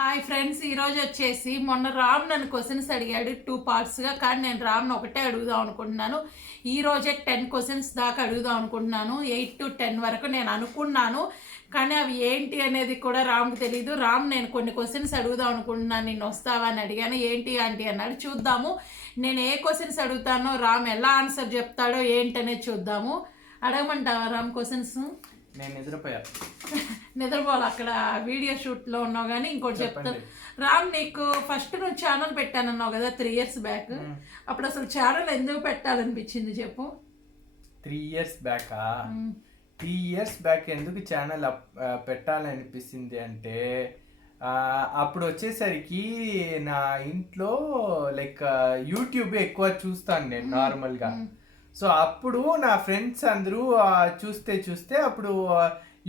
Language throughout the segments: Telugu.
హాయ్ ఫ్రెండ్స్, ఈరోజు వచ్చేసి మొన్న రామ్ నన్ను క్వశ్చన్స్ అడిగాడు 2 పార్ట్స్గా. కానీ నేను రామ్ను ఒకటే అడుగుదాం అనుకుంటున్నాను. ఈరోజే 10 క్వశ్చన్స్ దాకా అడుగుదాం అనుకుంటున్నాను. 8 to 10 వరకు నేను అనుకున్నాను. కానీ అవి ఏంటి అనేది కూడా రామ్కి తెలీదు. రామ్, నేను కొన్ని క్వశ్చన్స్ అడుగుదాం అనుకుంటున్నాను, నేను వస్తావా అని అడిగాను. ఏంటి ఆంటీ అన్నాడు. చూద్దాము నేను ఏ క్వశ్చన్స్ అడుగుతానో రామ్ ఎలా ఆన్సర్ చెప్తాడో ఏంటనేది చూద్దాము. అడగమంటావా రామ్ క్వశ్చన్స్? నేను నిద్రపోవాలి, అక్కడ వీడియో షూట్లో ఉన్నావు. కానీ ఇంకోటి చెప్తాను రామ్, నీకు ఫస్ట్ నువ్వు ఛానల్ పెట్టానన్నావు కదా 3 years బ్యాక్. అప్పుడు అసలు ఛానల్ ఎందుకు పెట్టాలనిపించింది చెప్పు. 3 years బ్యాకా? 3 years బ్యాక్ ఎందుకు ఛానల్ పెట్టాలనిపిస్తుంది అంటే అప్పుడు వచ్చేసరికి నా ఇంట్లో లైక్ యూట్యూబ్ ఎక్కువ చూస్తాను నేను నార్మల్గా. సో అప్పుడు నా ఫ్రెండ్స్ అందరూ చూస్తే అప్పుడు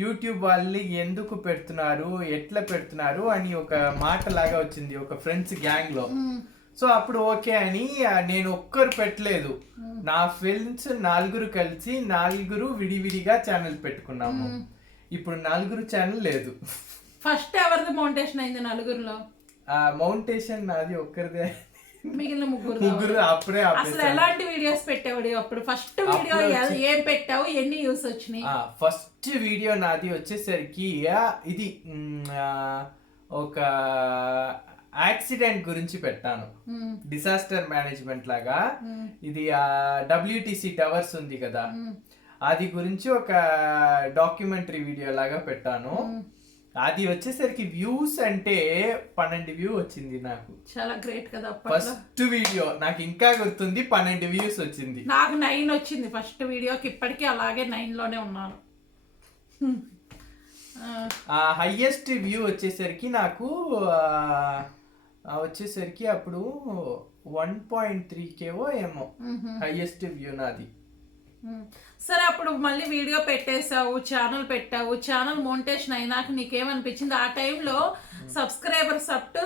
యూట్యూబ్ వాళ్ళు ఎందుకు పెడుతున్నారు, ఎట్లా పెడుతున్నారు అని ఒక మాట లాగా వచ్చింది ఒక ఫ్రెండ్స్ గ్యాంగ్ లో. సో అప్పుడు ఓకే అని నేను ఒక్కరు పెట్టలేదు, నా ఫ్రెండ్స్ 4 కలిసి 4 విడివిడిగా ఛానల్ పెట్టుకున్నాము. ఇప్పుడు 4 ఛానల్ లేదు. ఫస్ట్ ఎవరిది మౌంటేషన్ అయింది 4లో? మౌంటేషన్ నాది ఒక్కరిదే, మిగిలిన ముగ్గురు అప్పుడే. అసలు ఎలాంటి వీడియోస్ పెట్టేవాడు అప్పుడు? ఫస్ట్ వీడియో ఏం పెట్టావు, ఎన్ని వ్యూస్ వచ్చినాయి? ఫస్ట్ వీడియో నాది వచ్చేసరికి ఇది ఒక యాక్సిడెంట్ గురించి పెట్టాను, డిసాస్టర్ మేనేజ్మెంట్ లాగా. ఇది WTC టవర్స్ ఉంది కదా, అది గురించి ఒక డాక్యుమెంటరీ వీడియో లాగా పెట్టాను. అది వచ్చేసరికి వ్యూస్ అంటే 12 views వచ్చింది నాకు. చాలా గ్రేట్ కదా. ఫస్ట్ వీడియో నాకు ఇంకా గుర్తుంది, 12 views వచ్చింది. నాకు 9 వచ్చింది ఫస్ట్ వీడియోకి. ఇప్పటికీ అలాగే 9లోనే ఉన్నాను. హైయెస్ట్ వ్యూ వచ్చేసరికి నాకు వచ్చేసరికి అప్పుడు 1.3K ఏమో హైయెస్ట్ వ్యూ నాది. సరే, అప్పుడు మళ్ళీ వీడియో పెట్టేశావు, ఛానల్ పెట్టావు. ఛానల్ మోనిటైజేషన్ అయినాక నీకేమనిపించింది? ఆ టైంలో సబ్స్క్రైబర్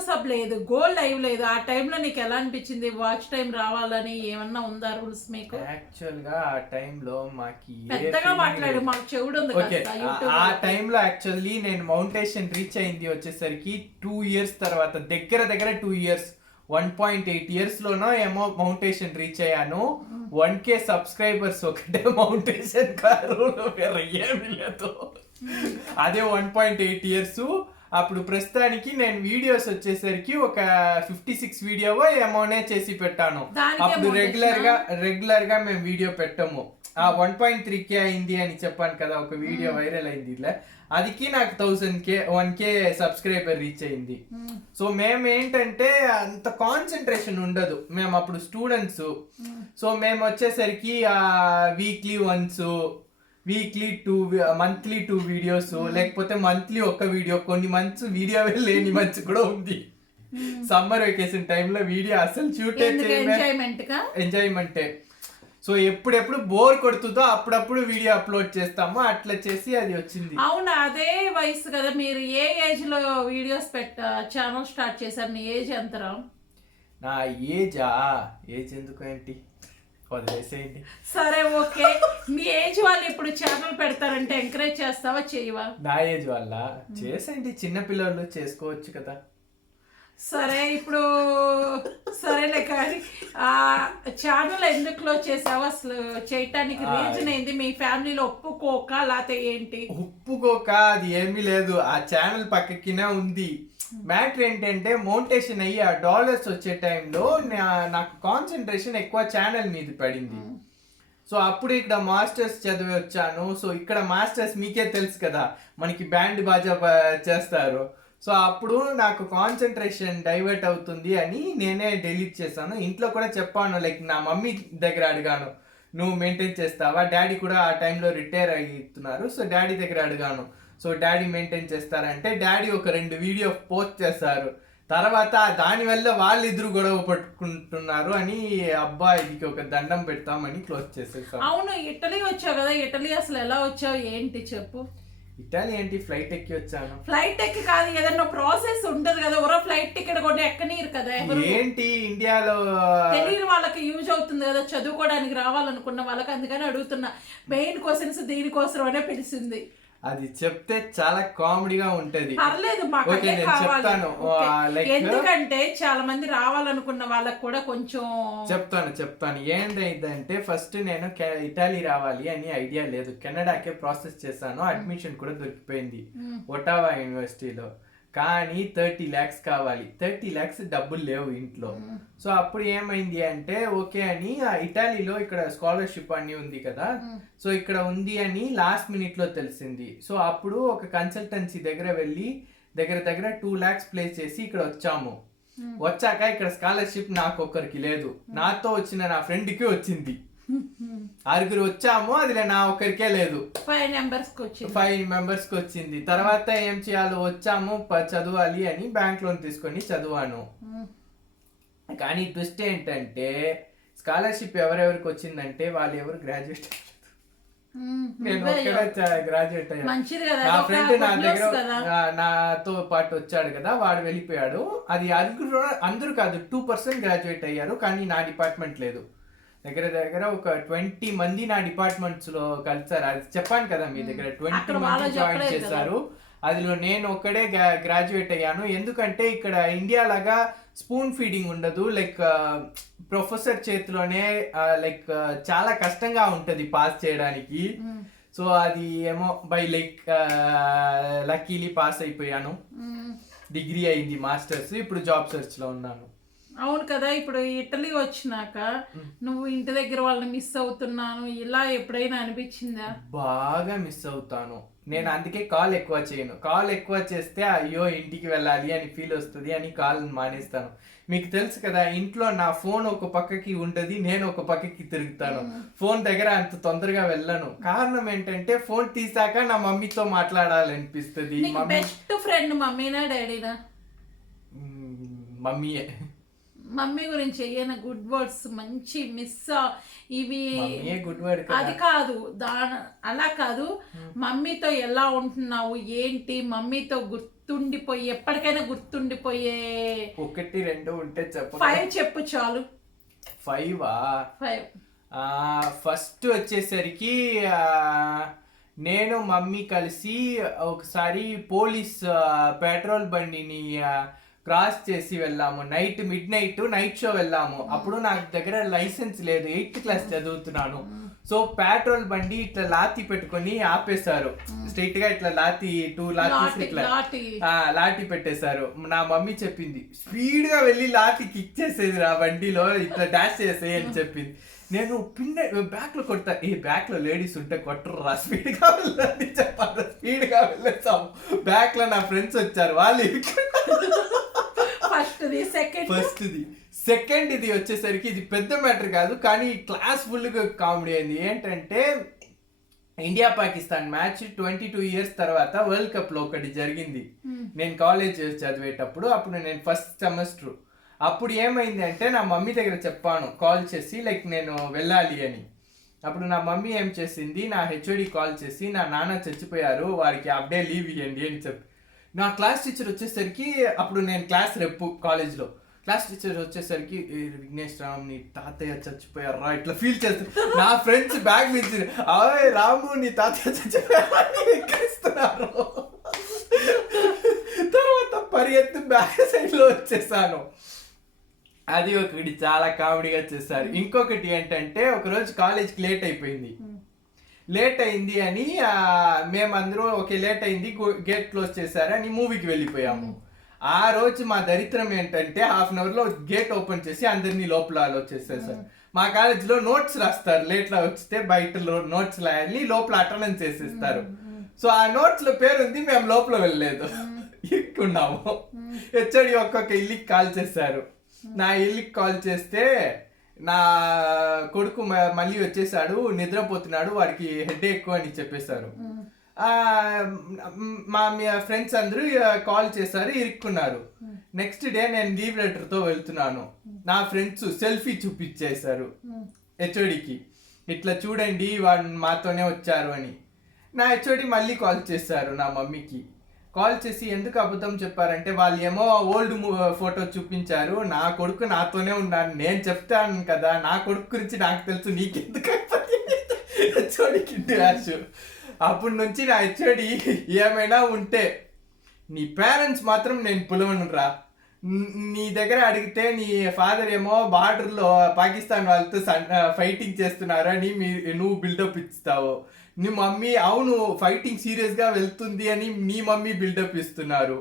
సబ్ లేదు, గోల్డ్ లైవ్ లేదు. ఆ టైంలో నీకు ఎలా అనిపించింది? వాచ్ టైం రావాలని ఏమన్నా ఉందా రూల్స్ మీకు? యాక్చువల్ గా ఆ టైంలో మాకి పెద్దగా మాట్లాడు, మాకు చెవుడు ఉంది. ఆ టైంలో యాక్చువల్లీ నేను మౌంటేషన్ రీచ్ అయింది వచ్చేసరికి 2 years తర్వాత, దగ్గర 2 years, 1.8 years లోనో ఏమో మౌంటేషన్ రీచ్ అయ్యాను. 1K సబ్స్క్రైబర్స్ ఒకటే మౌంటేషన్ కారు, వేరే ఏమీ లేదు. అదే 1.8 years. అప్పుడు ప్రస్తుతానికి నేను వీడియోస్ వచ్చేసరికి ఒక 56 వీడియో ఏమోనే చేసి పెట్టాను. అప్పుడు రెగ్యులర్ గా మేము వీడియో పెట్టాము. 1.3K అయింది అని చెప్పాను కదా, ఒక వీడియో వైరల్ అయింది ఇట్లా. అదికి నాకు 1K సబ్స్క్రైబర్ రీచ్ అయింది. సో మేము ఏంటంటే అంత కాన్సన్ట్రేషన్ ఉండదు, మేము అప్పుడు స్టూడెంట్స్. సో మేము వచ్చేసరికి వీక్లీ వన్స్, మంత్లీ 2 వీడియోస్, లేకపోతే మంత్లీ 1 వీడియో. కొన్ని మంత్స్ వీడియో లేని మంత్స్ కూడా ఉంది. సమ్మర్ వెకేషన్ టైంలో వీడియో అసలు షూట్ ఎంజాయ్మెంటే. సో ఎప్పుడెప్పుడు బోర్ కొడుతుందో అప్పుడప్పుడు వీడియో అప్లోడ్ చేస్తాము, అట్లా చేసి అది వచ్చింది. అవునా, అదే వయసు కదా. మీరు ఏ ఏజ్ లో వీడియోస్ ఛానల్ స్టార్ట్ చేశారు? నీ ఏజ్ ఎంతరా? నా ఏజ్ ఎందుకు ఏంటి, వదిలేసేయండి. సరే ఓకే. మీ ఏజ్ వాళ్ళు ఇప్పుడు ఛానల్ పెడతారంటే ఎంకరేజ్ చేస్తావా, చేయవా? నా ఏజ్ వల్ల చేసేయండి, చిన్న పిల్లలు చేసుకోవచ్చు కదా. సరే, ఇప్పుడు సరేలే. కానీ ఆ ఛానల్ ఎందుకు క్లోజ్ చేసావు? అసలు చేయటానికి రీజన్ ఏంటి? మీ ఫ్యామిలీలో ఒప్పుకోక లేకపోతే ఏంటి? ఒప్పుకోక అది ఏమీ లేదు, ఆ ఛానల్ పక్కకినే ఉంది. మ్యాటర్ ఏంటంటే మౌంటేషన్ అయ్యి ఆ డాలర్స్ వచ్చే టైంలో నాకు కాన్సన్ట్రేషన్ ఎక్కువ ఛానల్ మీద పడింది. సో అప్పుడు ఇక్కడ మాస్టర్స్ చదివి వచ్చాను. సో ఇక్కడ మాస్టర్స్ మీకే తెలుసు కదా, మనకి బ్యాండ్ బాజా చేస్తారు. సో అప్పుడు నాకు కాన్సన్ట్రేషన్ డైవర్ట్ అవుతుంది అని నేనే డిలీట్ చేశాను. ఇంట్లో కూడా చెప్పాను, లైక్ నా మమ్మీ దగ్గర అడిగాను, నువ్వు మెయింటైన్ చేస్తావా? డాడీ కూడా ఆ టైంలో రిటైర్ అవుతున్నారు. సో డాడీ దగ్గర అడిగాను. సో డాడీ మెయింటైన్ చేస్తారంటే డాడీ ఒక 2 వీడియో పోస్ట్ చేస్తారు. తర్వాత దానివల్ల వాళ్ళిద్దరు గొడవ పట్టుకుంటున్నారు అని, అబ్బా ఇది ఒక దండం పెడతామని క్లోజ్ చేసేసాం. అవును, ఇటలీ వచ్చావు కదా. ఇటలీ అసలు ఎలా వచ్చావు, ఏంటి చెప్పు. ఇటాలీ ఏంటి, ఫ్లైట్ ఎక్కి వచ్చాను. ఫ్లైట్ ఎక్కి కాదు, ఏదన్నా ప్రాసెస్ ఉంటది కదా. ఎవరో ఫ్లైట్ టికెట్ కూడా ఎక్కనీరు కదా. ఏంటి ఇండియాలో తెలియని వాళ్ళకి యూజ్ అవుతుంది కదా, చదువుకోవడానికి రావాలనుకున్న వాళ్ళకి. అందుకని అడుగుతున్నా. మెయిన్ క్వశ్చన్స్ దీనికోసం అనే పిలిచింది. అది చెప్తే చాలా కామెడీగా ఉంటది. పర్లేదు, మాకు ఓకే, అదే నేను కావాలి. చెప్తాను. ఓకే. లైక్ ఎందుకంటే చాలా మంది రావాలనుకున్న వాళ్ళకి కూడా కొంచెం చెప్తాను ఏంటంటే ఫస్ట్ నేను ఇటాలీ రావాలి అని ఐడియా లేదు, కెనడాకే ప్రాసెస్ చేశాను, అడ్మిషన్ కూడా దొరికిపోయింది ఒటావా యూనివర్సిటీలో. కానీ 30 lakhs కావాలి, 30 lakhs డబ్బులు లేవు ఇంట్లో. సో అప్పుడు ఏమైంది అంటే ఓకే అని ఇటాలీలో ఇక్కడ స్కాలర్షిప్ అని ఉంది కదా, సో ఇక్కడ ఉంది అని లాస్ట్ మినిట్ లో తెలిసింది. సో అప్పుడు ఒక కన్సల్టెన్సీ దగ్గర వెళ్ళి దగ్గర 2 lakhs ప్లే చేసి ఇక్కడ వచ్చాము. వచ్చాక ఇక్కడ స్కాలర్షిప్ నాకు ఒక్కరికి లేదు, నాతో వచ్చిన నా ఫ్రెండ్ కి వచ్చింది. 6 వచ్చాము, అది నా ఒక్కరికే లేదు. 5 members కి వచ్చింది. తర్వాత ఏం చేయాలో వచ్చాము, చదవాలి అని బ్యాంక్ లోన్ తీసుకొని చదివాను. కానీ ట్విస్ట్ ఏంటంటే స్కాలర్షిప్ ఎవరెవరికి వచ్చిందంటే వాళ్ళు ఎవరు గ్రాడ్యుయేట్, నేను ఒక్కడే గ్రాడ్యుయేట్ అయ్యాను. నా ఫ్రెండ్ నా దగ్గర నాతో పాటు వచ్చాడు కదా, వాడు వెళ్ళిపోయాడు. అది అందరూ కాదు, 2% గ్రాడ్యుయేట్ అయ్యారు, కానీ నా డిపార్ట్మెంట్ లేదు. దగ్గర ఒక 20 మంది నా డిపార్ట్మెంట్స్ లో కలిసారు. అది చెప్పాను కదా మీ దగ్గర, 20 మంది జాయిన్ చేశారు. అందులో నేను ఒక్కడే గ్రాడ్యుయేట్ అయ్యాను. ఎందుకంటే ఇక్కడ ఇండియా లాగా స్పూన్ ఫీడింగ్ ఉండదు, లైక్ ప్రొఫెసర్ చేతిలోనే లైక్ చాలా కష్టంగా ఉంటది పాస్ చేయడానికి. సో అది ఏమో బై లైక్ లక్కీలీ పాస్ అయిపోయాను, డిగ్రీ అయింది, మాస్టర్స్. ఇప్పుడు జాబ్ సెర్చ్ లో ఉన్నాను. అవును కదా. ఇప్పుడు ఇటలీ వచ్చినాక నువ్వు ఇంటి దగ్గర వాళ్ళని మిస్ అవుతున్నాను ఇలా ఎప్పుడైనా అనిపించిందా? బాగా మిస్ అవుతాను నేను, అందుకే కాల్ ఎక్కువ చేయను. కాల్ ఎక్కువ చేస్తే అయ్యో ఇంటికి వెళ్ళాలి అని ఫీల్ వస్తుంది అని కాల్ మానేస్తాను. మీకు తెలుసు కదా, ఇంట్లో నా ఫోన్ ఒక పక్కకి ఉంటది, నేను ఒక పక్కకి తిరుగుతాను. ఫోన్ దగ్గర అంత తొందరగా వెళ్ళను. కారణం ఏంటంటే ఫోన్ తీసాక నా మమ్మీతో మాట్లాడాలనిపిస్తుంది. బెస్ట్ ఫ్రెండ్ మమ్మీనా డాడీనా? మమ్మీయే. మమ్మీ గురించి ఏమైనా గుడ్ వర్డ్స్ మంచి మిస్ ఇవి గుడ్ వర్డ్ అది కాదు, అలా కాదు, మమ్మీతో ఎలా ఉంటున్నావు ఏంటి, మమ్మీతో గుర్తుండిపోయి ఎప్పటికైనా గుర్తుండిపోయే 1 2 ఉంటే చెప్పు. 5 చెప్పు చాలు. 5 ఫస్ట్ వచ్చేసరికి నేను మమ్మీ కలిసి ఒకసారి పోలీస్ పెట్రోల్ బండిని క్రాస్ చేసి వెళ్ళాము. మిడ్ నైట్ షో వెళ్ళాము. అప్పుడు నాకు దగ్గర లైసెన్స్ లేదు, 8th క్లాస్ చదువుతున్నాను. సో పెట్రోల్ బండి ఇట్లా లాతి పెట్టుకొని ఆపేశారు, స్ట్రైట్ గా ఇట్లా లాతి 2 లాతీస్ ఇట్లా లాటి పెట్టేశారు. నా మమ్మీ చెప్పింది స్పీడ్ గా వెళ్ళి లాతి కిక్ చేసేది నా బండిలో, ఇట్లా డాష్ చేసేది అని చెప్పింది. నేను బ్యాక్ లో కొడతా, ఈ బ్యాక్ లో లేడీస్ ఉంటే కొట్టరు రా, స్పీడ్ గా వెళ్ళండి చెప్పారు. స్పీడ్ గా వెళ్ళేసాము. బ్యాక్ లో నా ఫ్రెండ్స్ వచ్చారు, వాళ్ళు సెకండ్ ఇది వచ్చేసరికి ఇది పెద్ద మ్యాటర్ కాదు, కానీ క్లాస్ ఫుల్ గా కామెడీ అయింది. ఏంటంటే ఇండియా పాకిస్తాన్ మ్యాచ్ 22 years తర్వాత వరల్డ్ కప్ లో ఒకటి జరిగింది. నేను కాలేజ్ చదివేటప్పుడు, అప్పుడు నేను ఫస్ట్ సెమిస్టర్. అప్పుడు ఏమైంది అంటే నా మమ్మీ దగ్గర చెప్పాను కాల్ చేసి, లైక్ నేను వెళ్ళాలి అని. అప్పుడు నా మమ్మీ ఏం చేసింది, నా హెచ్ఓడి కాల్ చేసి నా నాన్న చచ్చిపోయారు, వారికి అప్డే లీవ్ ఇవ్వండి అని చెప్పి. నా క్లాస్ టీచర్ వచ్చేసరికి, అప్పుడు నేను క్లాస్ రెప్పు కాలేజ్లో, క్లాస్ టీచర్ వచ్చేసరికి విఘ్నేష్ రామ్ నీ తాతయ్య చచ్చిపోయారు రా ఇట్లా ఫీల్ చేస్తారు. నా ఫ్రెండ్స్ బ్యాగ్ నుంచి అవే రాము నీ తాతయ్య చచ్చిపోయారు. తర్వాత పరిగెత్తి బ్యాక్ సైడ్ లో వచ్చేసాను. అది ఒకటి చాలా కామెడీగా చేశారు. ఇంకొకటి ఏంటంటే ఒకరోజు కాలేజ్కి లేట్ అయిపోయింది. లేట్ అయింది అని మేమందరూ ఓకే లేట్ అయింది గేట్ క్లోజ్ చేశారు అని మూవీకి వెళ్ళిపోయాము. ఆ రోజు మా దరిద్రం ఏంటంటే 1/2 hour లో గేట్ ఓపెన్ చేసి అందరినీ లోపల వచ్చేసేసారు. మా కాలేజీలో నోట్స్ రాస్తారు, లేట్లా వచ్చితే బయట నోట్స్ రాయాలి, లోపల అటెండెన్స్ చేసేస్తారు. సో ఆ నోట్స్ లో పేరు ఉంది, మేము లోపల వెళ్ళలేదు, ఇక్కున్నాము. హెచ్ఓడి ఒక్కొక్క ఇల్లుకి కాల్ చేశారు. నా ఇల్లుకి కాల్ చేస్తే నా కొడుకు మళ్ళీ వచ్చేసాడు, నిద్రపోతున్నాడు, వాడికి హెడ్ ఎక్కువ అని చెప్పేశారు. మా ఫ్రెండ్స్ అందరూ కాల్ చేశారు, ఇరుక్కున్నారు. నెక్స్ట్ డే నేను లీవ్ లెటర్ తో వెళ్తున్నాను. నా ఫ్రెండ్స్ సెల్ఫీ చూపించేశారు హెచ్ఓడికి, ఇట్లా చూడండి వాడు మాతోనే వచ్చారు అని. నా హెచ్ఓడి మళ్ళీ కాల్ చేశారు నా మమ్మీకి. కాల్ చేసి ఎందుకు అబద్ధం చెప్పారంటే వాళ్ళు ఏమో ఓల్డ్ ఫోటో చూపించారు, నా కొడుకు నాతోనే ఉన్నాను, నేను చెప్తాను కదా, నా కొడుకు గురించి నాకు తెలుసు, నీకెందుకు హెచ్ఓడికి డాష్. అప్పటి నుంచి నా హెచ్ఓడి ఏమైనా ఉంటే నీ పేరెంట్స్ మాత్రం నేను పిలవను రా, నీ దగ్గర అడిగితే నీ ఫాదర్ ఏమో బార్డర్లో పాకిస్తాన్ వాళ్ళతో ఫైటింగ్ చేస్తున్నారు అని నువ్వు బిల్డప్ ఇస్తావు, నీ మమ్మీ అవును ఫైటింగ్ సీరియస్గా వెళ్తుంది అని నీ మమ్మీ బిల్డప్ ఇస్తున్నారు,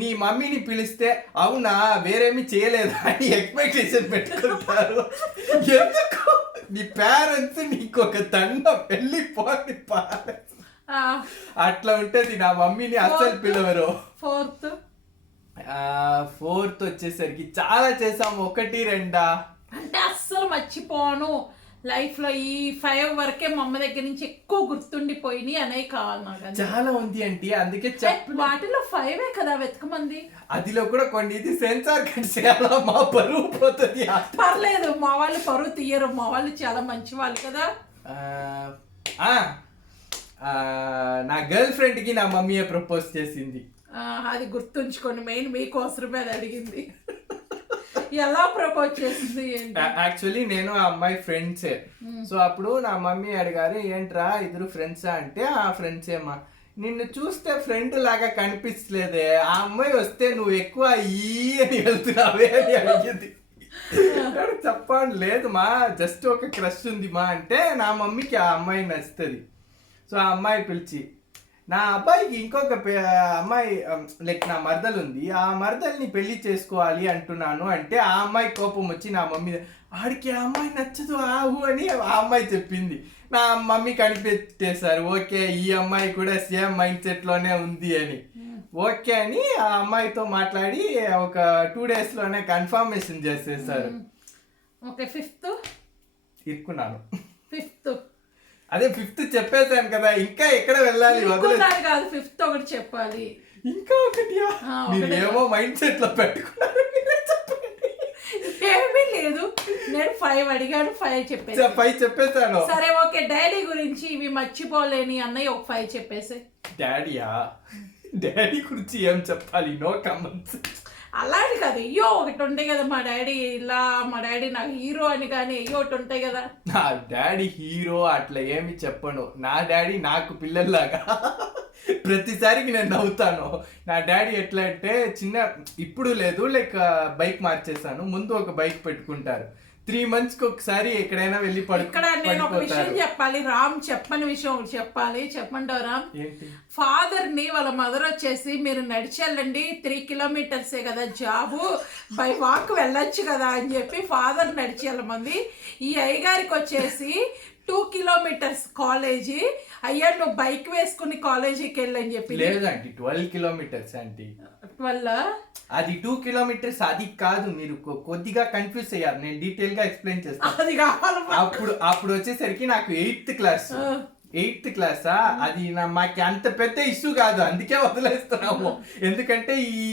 నీ మమ్మీని పిలిస్తే అవునా వేరేమి చేయలేదా అని ఎక్స్పెక్టేషన్ పెట్టుకుంటారు. ఎందుకు నీ పేరెంట్స్ నీకు ఒక దండం వెళ్ళిపోని అట్లా ఉంటది. నా మమ్మీని అస్సలు పిలవరు. ఫోర్త్ వచ్చేసరికి చాలా చేసాము, 1 2 అంటే అస్సలు మర్చిపోను లైఫ్ లో ఈ 5 వరకే మా అమ్మ దగ్గర నుంచి ఎక్కువ గుర్తుండిపోయినాయి అనేవి కావాలి నాకు. చాలా ఉంది అంటే అందుకే వాటిలో 5 కదా వెతకమంది, అదిలో కూడా కొన్ని ఇది సెన్సార్ కట్ చేయాలా, మా పరువు పోతుంది. పర్లేదు మా వాళ్ళు పరువు తీయరు, మా వాళ్ళు చాలా మంచి వాళ్ళు కదా. నా గర్ల్ ఫ్రెండ్ కి నా మమ్మీయే ప్రపోజ్ చేసింది. అది గుర్తుంచుకోండి, మెయిన్ మీకోసమే అది అడిగింది. ఎలా ప్రపోజ్ చేసింది? యాక్చువల్లీ నేను ఆ అమ్మాయి ఫ్రెండ్సే. సో అప్పుడు నా మమ్మీ అడిగారు ఏంట్రా ఇద్దరు ఫ్రెండ్సా అంటే ఆ ఫ్రెండ్స్ ఏమా, నిన్ను చూస్తే ఫ్రెండ్ లాగా కనిపించలేదే, ఆ అమ్మాయి వస్తే నువ్వు ఎక్కువ అని వెళ్తున్నావే అని అడిగింది. చెప్పండి లేదు మా జస్ట్ ఒక క్రష్ ఉంది మా అంటే నా మమ్మీకి ఆ అమ్మాయి నచ్చుతుంది. సో ఆ అమ్మాయి పిలిచి నా అబ్బాయికి ఇంకొక అమ్మాయి లైక్ నా మరదలు ఉంది, ఆ మరదల్ని పెళ్లి చేసుకోవాలి అంటున్నాను అంటే ఆ అమ్మాయి కోపం వచ్చి నా మమ్మీ ఆడికి ఆ అమ్మాయి నచ్చదు ఆహు అని ఆ అమ్మాయి చెప్పింది. నా మమ్మీ కనిపెట్టేశారు ఓకే ఈ అమ్మాయి కూడా సేమ్ మైండ్ సెట్లోనే ఉంది అని. ఓకే అని ఆ అమ్మాయితో మాట్లాడి ఒక 2 daysలోనే కన్ఫర్మేషన్ చేసేసారు. Okay 5th ఇరుక్కున్నాను. 5th అదే 5th చెప్పేసాను కదా, ఇంకా ఎక్కడ వెళ్ళాలి కాదు 5th ఒకటి చెప్పాలి. ఇంకా ఒకటియా? మీరేమో మైండ్ సెట్ లో పెట్టుకున్నారు. ఏమీ లేదు, నేను 5 అడిగాను 5 చెప్పేసాను. సరే ఓకే డాడీ గురించి ఇవి మర్చిపోలేని అన్నయ్య ఒక 5 చెప్పేసి. డాడీయా? డాడీ గురించి ఏం చెప్పాలి, నో కమెంట్స్. అలాంటి కాదు అయ్యో ఒకటి ఉంటాయి కదా మా డాడీ ఇలా, మా డాడీ నాకు హీరో అని కానీ అయ్యో ఒకటి ఉంటాయి కదా. నా డాడీ హీరో అట్లా ఏమి చెప్పను, నా డాడీ నాకు పిల్లల్లాగా ప్రతిసారికి నేను నవ్వుతాను. నా డాడీ ఎట్లా అంటే ఇప్పుడు లేదు లైక్ బైక్ మార్చేసాను, ముందు ఒక బైక్ పెట్టుకుంటారు, 3 monthsకి ఒకసారి ఎక్కడైనా వెళ్ళి ఇక్కడ నేను ఒక విషయం చెప్పాలి, రామ్ చెప్పని విషయం ఒకటి చెప్పాలి. చెప్పంటావు రామ్? ఫాదర్ ని వాళ్ళ మదర్ వచ్చేసి మీరు నడిచెళ్ళండి 3 kilometers కదా జాబు, బై వాక్ వెళ్ళొచ్చు కదా అని చెప్పి ఫాదర్ నడిచి వెళ్ళమంది. ఈ అయ్యగారికి వచ్చేసి 2 kilometers కాలేజీ, అయ్యా నువ్వు బైక్ వేసుకుని కాలేజీకి వెళ్ళని చెప్పి. లేదండి 12 kilometers ఆంటీ. 12 అది 2 kilometers అది కాదు, మీరు కొద్దిగా కన్ఫ్యూజ్ అయ్యారు, నేను డీటెయిల్ గా ఎక్స్ప్లెయిన్ చేస్తాను. అది కావాలి. అప్పుడు వచ్చేసరికి నాకు 8th క్లాసా, అది మాకు అంత పెద్ద ఇష్యూ కాదు, అందుకే వదిలేస్తున్నాము. ఎందుకంటే ఈ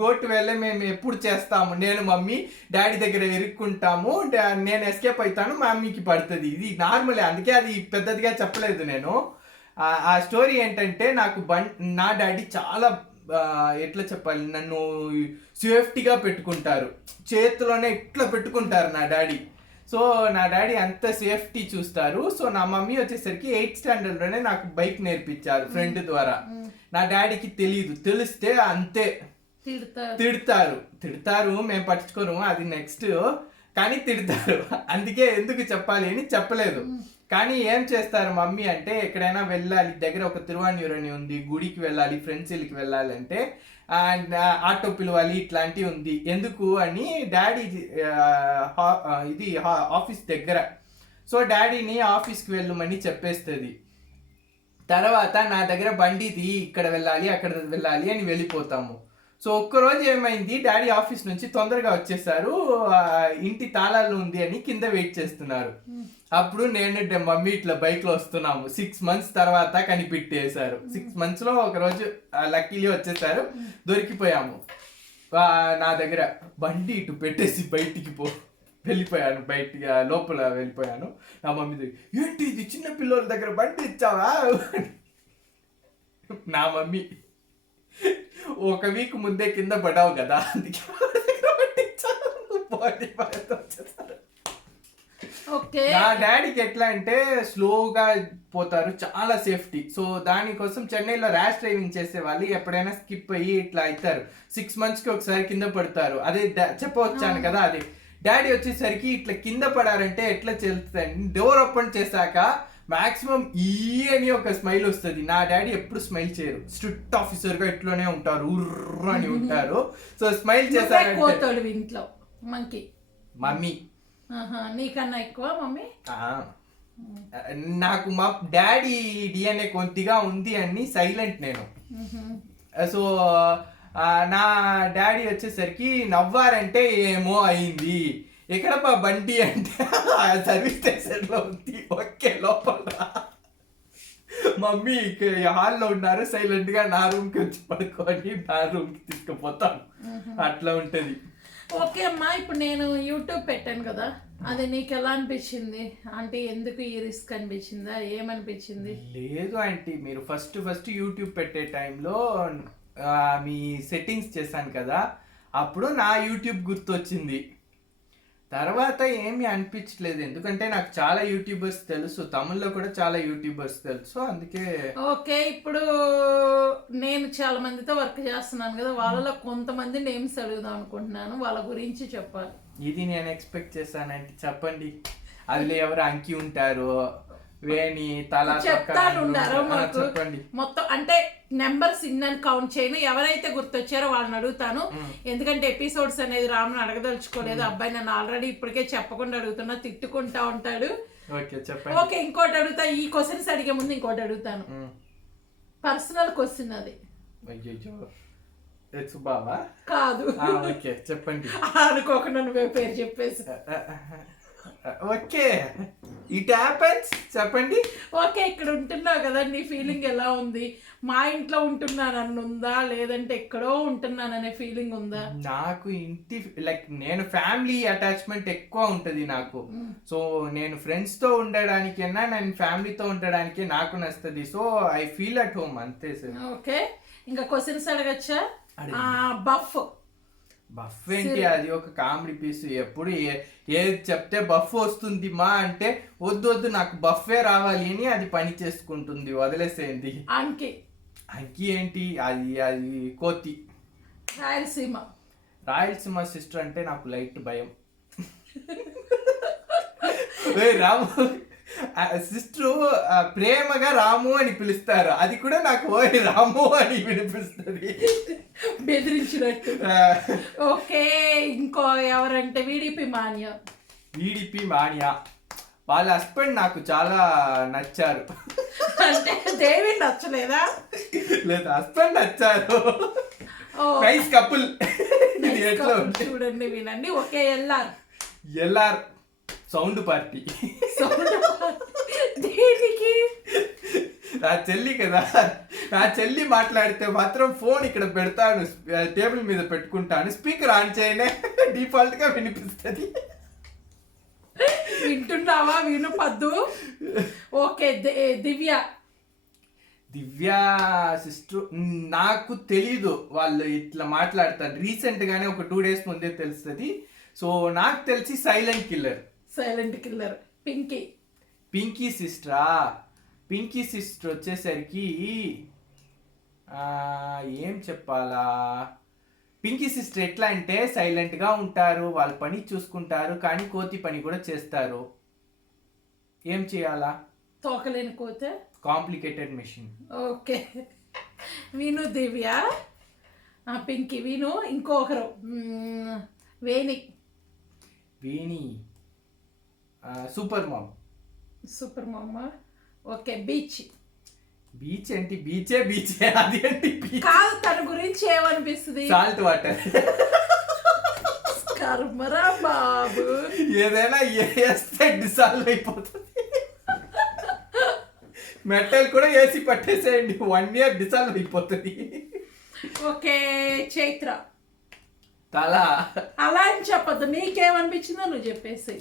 గోటు వెళ్ళే మేము ఎప్పుడు చేస్తాము, నేను మమ్మీ డాడీ దగ్గర ఇరుక్కుంటాము, నేను ఎస్కేప్ అవుతాను, మమ్మీకి పడుతుంది, ఇది నార్మలే, అందుకే అది పెద్దదిగా చెప్పలేదు నేను. ఆ స్టోరీ ఏంటంటే నాకు నా డాడీ చాలా ఎట్లా చెప్పాలి, నన్ను సేఫ్టీగా పెట్టుకుంటారు, చేతిలోనే ఇట్లా పెట్టుకుంటారు నా డాడీ. సో నా డాడీ అంత సేఫ్టీ చూస్తారు. సో నా మమ్మీ వచ్చేసరికి 8th standardలోనే నాకు బైక్ నేర్పించారు ఫ్రెండ్ ద్వారా. నా డాడీకి తెలిస్తే అంతే తిడతారు, మేము పట్టించుకోరు, అది నెక్స్ట్, కానీ తిడతారు. అందుకే ఎందుకు చెప్పాలి అని చెప్పలేదు. కానీ ఏం చేస్తారు మమ్మీ అంటే ఎక్కడైనా వెళ్ళాలి, దగ్గర ఒక తిరువాన్యూర్ అని ఉంది, గుడికి వెళ్ళాలి, ఫ్రెండ్స్ ఇళ్ళకి వెళ్ళాలి అంటే ఆటో పిలవాలి, ఇట్లాంటివి ఉంది. ఎందుకు అని డాడీ ఇది ఆఫీస్ దగ్గర, సో డాడీని ఆఫీస్కి వెళ్ళమని చెప్పేస్తుంది. తర్వాత నా దగ్గర బండిది ఇక్కడ వెళ్ళాలి అక్కడ వెళ్ళాలి అని వెళ్ళిపోతాము. సో ఒక్కరోజు ఏమైంది, డాడీ ఆఫీస్ నుంచి తొందరగా వచ్చేసారు, ఇంటి తాళాలు ఉంది అని కింద వెయిట్ చేస్తున్నారు. అప్పుడు నేను మమ్మీ ఇట్లా బైక్లో వస్తున్నాము. 6 months తర్వాత కనిపెట్టేశారు. 6 monthsలో ఒకరోజు లక్కీలీ వచ్చేసారు, దొరికిపోయాము. నా దగ్గర బండి ఇటు పెట్టేసి వెళ్ళిపోయాను, బయటికి లోపల వెళ్ళిపోయాను. నా మమ్మీ ఏంటి ఇది చిన్న పిల్లల దగ్గర బండి ఇచ్చావా? నా మమ్మీ 1 week ముందే కింద పడావు కదా, అందుకే ఓకే. నా డాడీకి ఎట్లా అంటే స్లోగా పోతారు, చాలా సేఫ్టీ. సో దానికోసం చెన్నైలో ర్యాష్ డ్రైవింగ్ చేసే వాళ్ళు ఎప్పుడైనా స్కిప్ అయ్యి ఇట్లా అవుతారు, 6 months కి ఒకసారి కింద పడతారు. అదే చెప్పవచ్చాను కదా, అదే డాడీ వచ్చేసరికి ఇట్లా కింద పడారంటే ఎట్లా చెల్లుతుంది, డోర్ ఓపెన్ చేశాక మాక్సిమం ఈ అని ఒక స్మైల్ వస్తుంది. నా డాడీ ఎప్పుడు స్మైల్ చేయరు, స్ట్రిక్ట్ ఆఫీసర్ గా ఇట్లోనే ఉంటారు, ఉర్ర అని ఉంటారు. సో స్మైల్ చేశారంటే పోతాడు ఇంట్లో మంకి. మమ్మీ నీకన్నా ఎక్కువ మమ్మీ. నాకు మా డాడీ డిఎన్ఏ కొద్దిగా ఉంది అని సైలెంట్ నేను. సో నా డాడీ వచ్చేసరికి నవ్వారంటే ఏమో అయింది, ఎక్కడప్ప బండి అంటే సర్వీస్ స్టేషన్ లో ఉంది, ఓకే లోపల రా. మమ్మీ హాల్లో ఉన్నారు, సైలెంట్ గా నా రూమ్ కి వచ్చి పడుకొని నా రూమ్ కి తీసుకుపోతాను, అట్లా ఉంటది. ఓకే అమ్మా, ఇప్పుడు నేను యూట్యూబ్ పెట్టాను కదా, అది నీకు ఎలా అనిపించింది? అంటే ఎందుకు ఈ రిస్క్ అనిపించిందా, ఏమనిపించింది? లేదు ఆంటీ, మీరు ఫస్ట్ యూట్యూబ్ పెట్టే టైంలో మీ సెట్టింగ్స్ చేశాను కదా, అప్పుడు నా యూట్యూబ్ గుర్తొచ్చింది. తర్వాత ఏమీ అనిపించలేదు, ఎందుకంటే నాకు చాలా యూట్యూబర్స్ తెలుసు, తమిళ్లో కూడా చాలా యూట్యూబర్స్ తెలుసు, అందుకే. ఓకే, ఇప్పుడు నేను చాలా మందితో వర్క్ చేస్తున్నాను కదా, వాళ్ళలో కొంతమంది నేమ్స్ అడుగుదాం అనుకుంటున్నాను, వాళ్ళ గురించి చెప్పాలి. ఇది నేను ఎక్స్పెక్ట్ చేశానంటే చెప్పండి. అందులో ఎవరు అంకి ఉంటారు, వేణి, తల, చెప్తాను మాకు చెప్పండి మొత్తం. అంటే నెంబర్స్ ఇన్నని కౌంట్ చేయను, ఎవరైతే గుర్తొచ్చారో వాళ్ళని అడుగుతాను. ఎందుకంటే ఎపిసోడ్స్ అనేది రామ్ని అడగదలుచుకోలేదు, అబ్బాయి నన్ను ఆల్రెడీ ఇప్పటికే చెప్పకుండా అడుగుతున్నా, తిట్టుకుంటా ఉంటాడు. ఓకే, ఇంకోటి అడుగుతా, ఈ క్వశ్చన్స్ అడిగే ముందు ఇంకోటి అడుగుతాను, పర్సనల్ క్వశ్చన్ అది. బావా కాదు, చెప్పండి. అనుకోకుండా నువ్వే పేరు చెప్పేసి. ఓకే, ఇట్ హ్యాపెన్స్, చెప్పండి. ఓకే, ఇక్కడ ఉంటున్నావు కదా, నీ ఫీలింగ్ ఎలా ఉంది? మా ఇంట్లో ఉంటున్నానని ఉందా, లేదంటే ఎక్కడో ఉంటున్నాననే ఫీలింగ్ ఉందా? నాకు ఇంటి నేను ఫ్యామిలీ అటాచ్మెంట్ ఎక్కువ ఉంటది నాకు. సో నేను ఫ్రెండ్స్ తో ఉండడానికైనా నేను ఫ్యామిలీతో ఉండడానికి నాకు నచ్చుతుంది. So I feel at home, అంతే సార్. ఓకే, ఇంకా క్వశ్చన్స్ అడగచ్చా? బఫ్ బఫ్ ఏంటి, అది ఒక కామెడీ పీస్. ఎప్పుడు ఏది చెప్తే బఫ్ వస్తుంది మా అంటే, వద్దు నాకు బఫే రావాలి అని అది పని చేసుకుంటుంది, వదిలేసేయండి. అంకి అంకి ఏంటి, అది కోతి. రాయలసీమ సిస్టర్ అంటే నాకు లైట్ భయం. రాము సిస్టర్ ప్రేమగా రాము అని పిలుస్తారు, అది కూడా నాకు ఓయ్ రాము అని వినిపిస్తుంది, బెదిరించినట్టు. ఓకే, ఇంకో ఎవరంటే వీడిపి మాన్యా. వాళ్ళ హస్బెండ్ నాకు చాలా నచ్చారు. అంటే దేవి నచ్చలేదా? లేదు, హస్బెండ్ నచ్చారు, నైస్ కపుల్. చూడండి, వినండి. Okay, LR sound party. దేనికి? నా చెల్లి కదా, నా చెల్లి మాట్లాడితే మాత్రం ఫోన్ ఇక్కడ పెడతాను, టేబుల్ మీద పెట్టుకుంటాను, స్పీకర్ ఆన్ చేయనే డిఫాల్ట్ గా వినిపిస్తుంది. వింటున్నావా? వినుపద్దు. ఓకే, దివ్య సిస్టర్ నాకు తెలీదు, వాళ్ళు ఇట్లా మాట్లాడతారు. రీసెంట్ గానే ఒక 2 days ముందే తెలుస్తుంది. సో నాకు తెలిసి సైలెంట్ కిల్లర్. పింకీ సిస్టర్ వచ్చేసరికి ఏం చెప్పాలా, పింకీ సిస్టర్ ఎట్లా అంటే సైలెంట్ గా ఉంటారు, వాళ్ళ పని చూసుకుంటారు, కానీ కోతి పని కూడా చేస్తారు. ఏం చేయాలా? తోకలేని కోతే, కాంప్లికేటెడ్ మెషిన్. ఓకే, విను దివ్య, పింకీ, విను. ఇంకొకరు Veni super mom. Okay, beach ఏంటి, బీచే అది ఏంటి కాదు, తన గురించి ఏమనిపిస్తుంది? Salt water. కర్మరా బాబు, ఏదైనా వేస్తే డిసాల్వ్ అయిపోతుంది. మెటల్ కూడా వేసి పట్టేసేయండి, 1 year డిసాల్వ్ అయిపోతుంది. ఓకే, చైత్ర. తల అలా అని చెప్పద్దు, నీకేమనిపించిందో నువ్వు చెప్పేసి.